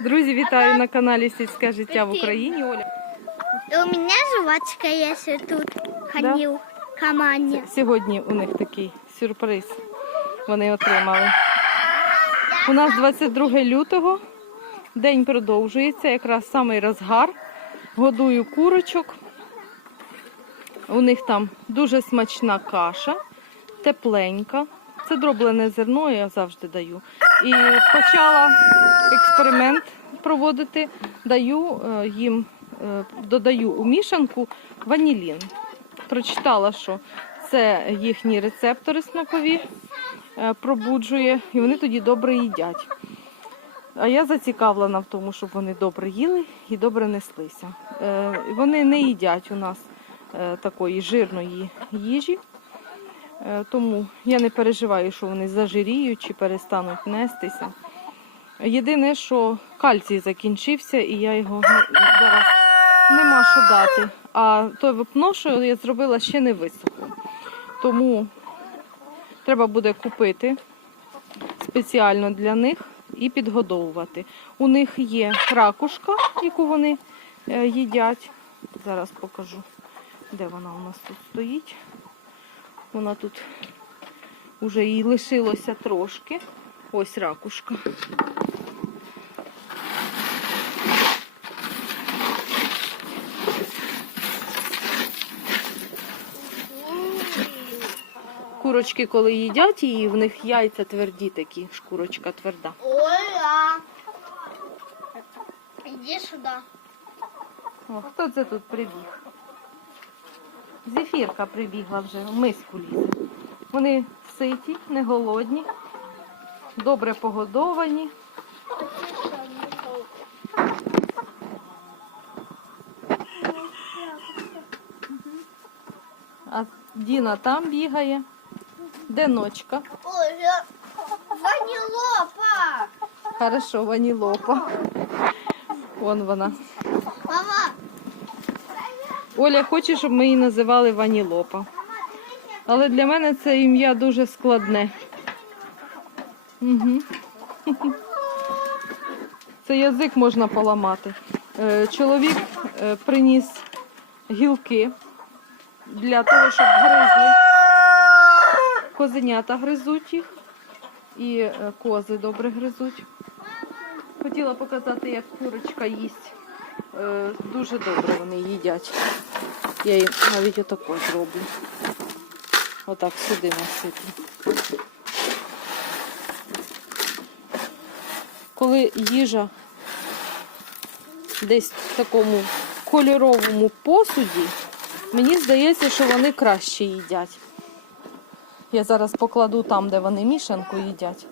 Друзі, вітаю на каналі Сільське життя в Україні. Оля. У меня жвачка есть и тут ходил команде. Сьогодні у них такий сюрприз. Вони отримали. У нас 22 лютого. День продовжується, якраз самий розгар. Годую курочок. У них там дуже смачна каша, тепленька. Це дроблене зерно, я завжди даю. І почала експеримент проводити. Даю е, їм, е, додаю у мішанку ванілін. Прочитала, що це їхні рецептори смакові е, пробуджує, і вони тоді добре їдять. А я зацікавлена в тому, щоб вони добре їли і добре неслися. Вони не їдять у нас такої жирної їжі, тому я не переживаю, що вони зажиріють чи перестануть нестися. Єдине, що кальцій закінчився, і я його зараз нема що дати. А той вапно, що я зробила, ще не висохло. Тому треба буде купити спеціально для них і підгодовувати. У них є ракушка, яку вони е, їдять. Зараз покажу, де вона у нас тут стоїть. Вона тут вже їй лишилося трошки. Ось ракушка. Курочки, коли їдять її, в них яйця тверді такі, шкурочка тверда. Оля! Иди сюда. О, хто це тут прибіг? Зефірка прибігла вже, в миску лізе. Вони ситі, не голодні, добре погодовані. А Діна там бігає. Де ночка? Оля! Ванилопа! Хорошо, ванілопа. Вон вона. Оля хоче, щоб ми її називали Ванілопа. Але для мене це ім'я дуже складне. Угу. Це язик можна поламати. Е, Чоловік е, приніс гілки для того, щоб гризли. Козенята гризуть їх і е, кози добре гризуть. Хотіла показати, як курочка їсть. Дуже добре вони їдять. Я їм навіть отако зроблю. Отак сюди насиплю. Коли їжа десь в такому кольоровому посуді, мені здається, що вони краще їдять. Я зараз покладу там, де вони мішанку їдять.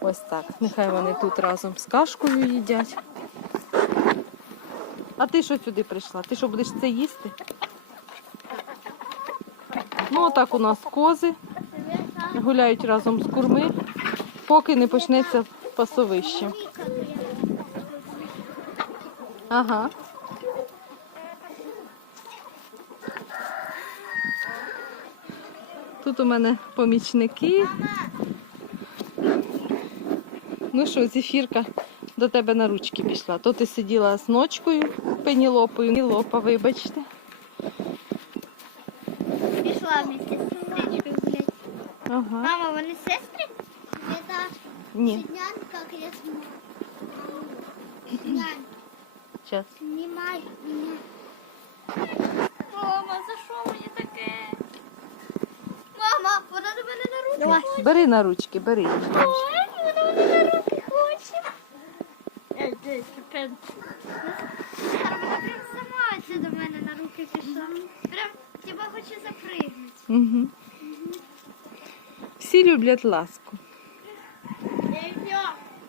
Ось так. Нехай вони тут разом з кашкою їдять. А ти що сюди прийшла? Ти що будеш це їсти? Ну, отак у нас кози гуляють разом з курми, поки не почнеться пасовище. Ага. Тут у мене помічники. Ну що, зефірка до тебе на ручки пішла. То ти сиділа з ночкою, пенілопою. Пенілопа, вибачте. Пішла вместе з сестричкою гулять. Ага. Мама, вони сестри? Это Ні, Сиднян, как я смотрю. Час. снимай меня. Мама, за що мені таке? Мама, вона до мене на. Давай. Бери на ручки, бери. Ой, вона мене на руки де, тепер. Вона прям сама це до мене на руки пішла. Прям тебе хоче запригнути. Угу. Всі люблять ласку.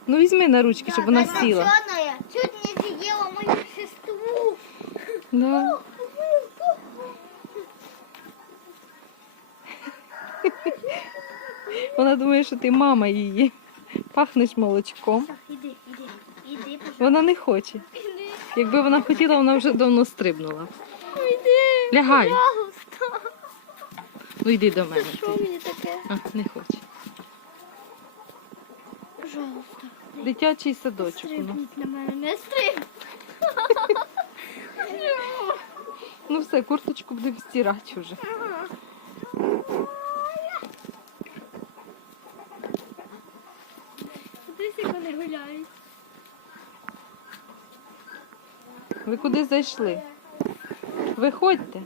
Ну візьми на ручки, щоб вона сіла. Зеленая чуть не съела мою сестру. Да. Вона думає, що ти мама її. Пахнеш молочком. Іди, іди, іди, пожалуйста. Вона не хоче. Якби вона хотіла, вона вже давно стрибнула. Лягай. Ну йди до мене. Що мені таке? А, Не хоче. Пожалуйста. Дитячий садочок. Ну. Стрибніть на мене, не стриб. Ну все, курточку будемо стирати вже. Ви куди зайшли? Виходьте.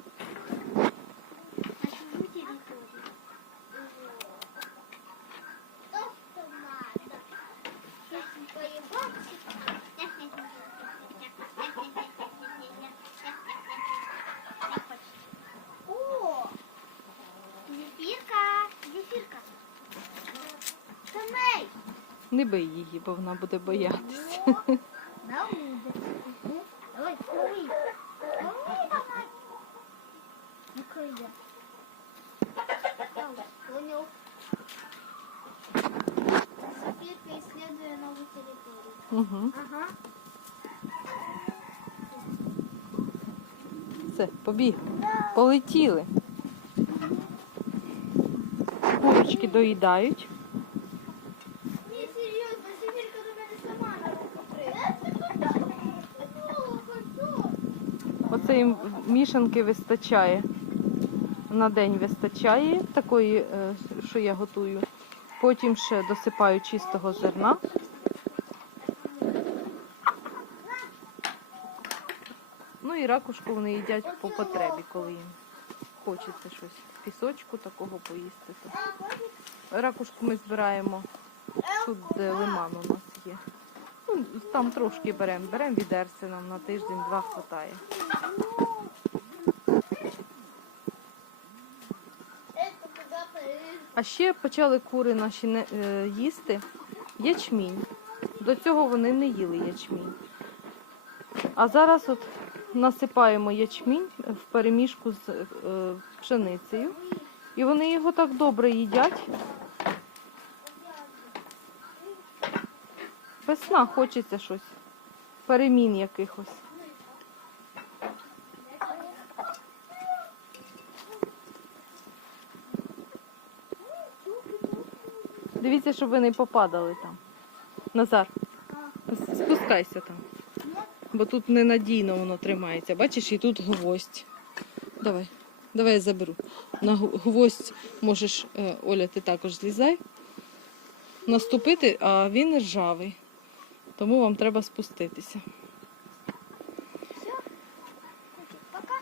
Не бий її, бо вона буде боятися. Кури. Давай, понял. Софирка исследуя новую. Ага. Все, побіг. Полетіли. Курочки доїдають. Не, серьезно, Софирка до мене сама на руку прийде. Оце їм мішанки вистачає. На день вистачає такої, е, що я готую. Потім ще досипаю чистого зерна. Ну і ракушку вони їдять по потребі, коли їм хочеться щось. Пісочку такого поїсти. Ракушку ми збираємо тут, де лиман у нас є. Ну, там трошки беремо. Беремо відерце нам на тиждень-два хватає. А ще почали кури наші не, е, їсти ячмінь. До цього вони не їли ячмінь. А зараз от насипаємо ячмінь в перемішку з е, пшеницею. І вони його так добре їдять. Весна хочеться щось. Перемін якихось. Дивіться, щоб ви не попадали там. Назар, спускайся там. Бо тут ненадійно воно тримається. Бачиш, і тут гвоздь. Давай, давай я заберу. На гвоздь можеш, е, Оля, ти також злізай. Наступити, а він ржавий. Тому вам треба спуститися. Пока.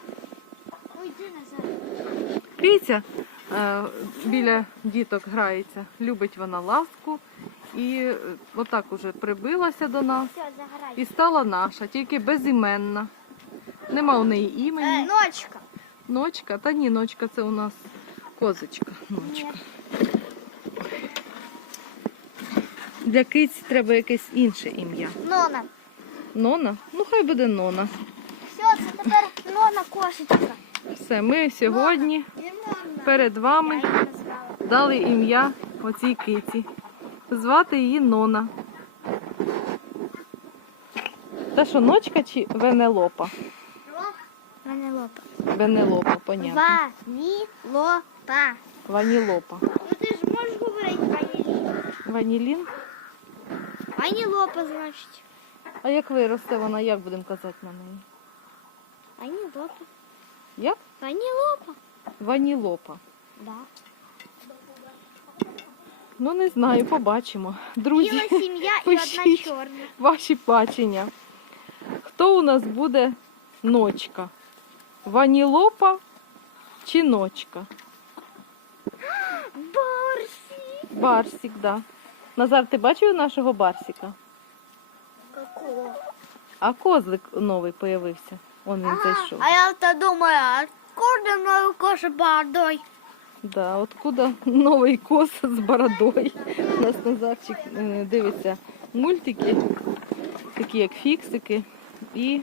Уйди назад. Киця е, біля діток грається, любить вона ласку. І е, отак уже прибилася до нас. І стала наша, тільки безіменна. Нема у неї імені. Ночка. Ночка, та ні, ночка це у нас козочка. Ночка. Для киці треба якесь інше ім'я. Нона. Нона? Ну хай буде Нона. Все, це тепер Нона кошечка. Все, ми сьогодні перед вами дали ім'я оцій киці. Звати її Нона. Та що, ночка чи венелопа? Ванилопа. Венелопа, понятно. Ванилопа. Ванілопа. Ну ти ж можеш говорити ванілі. Ванілін? Ванілопа, значить. А як виросте вона, як будемо казати на неї? Ванілопа. Як? Ванілопа. Ванілопа. Да. Ну не знаю, побачимо. Друзі, Біла сім'я і одна пишіть. чорна. ваші бачення. Хто у нас буде ночка? Ванілопа чи ночка? Барсі. Барсик, да. Назар, ти бачив нашого барсика? Какого? А козлик новий появився. Он він зайшов. А я-то думаю, откуда мою коша бородой? Да, откуда новий кос з бородою. У нас Назарчик е, дивиться мультики, такі як фіксики. І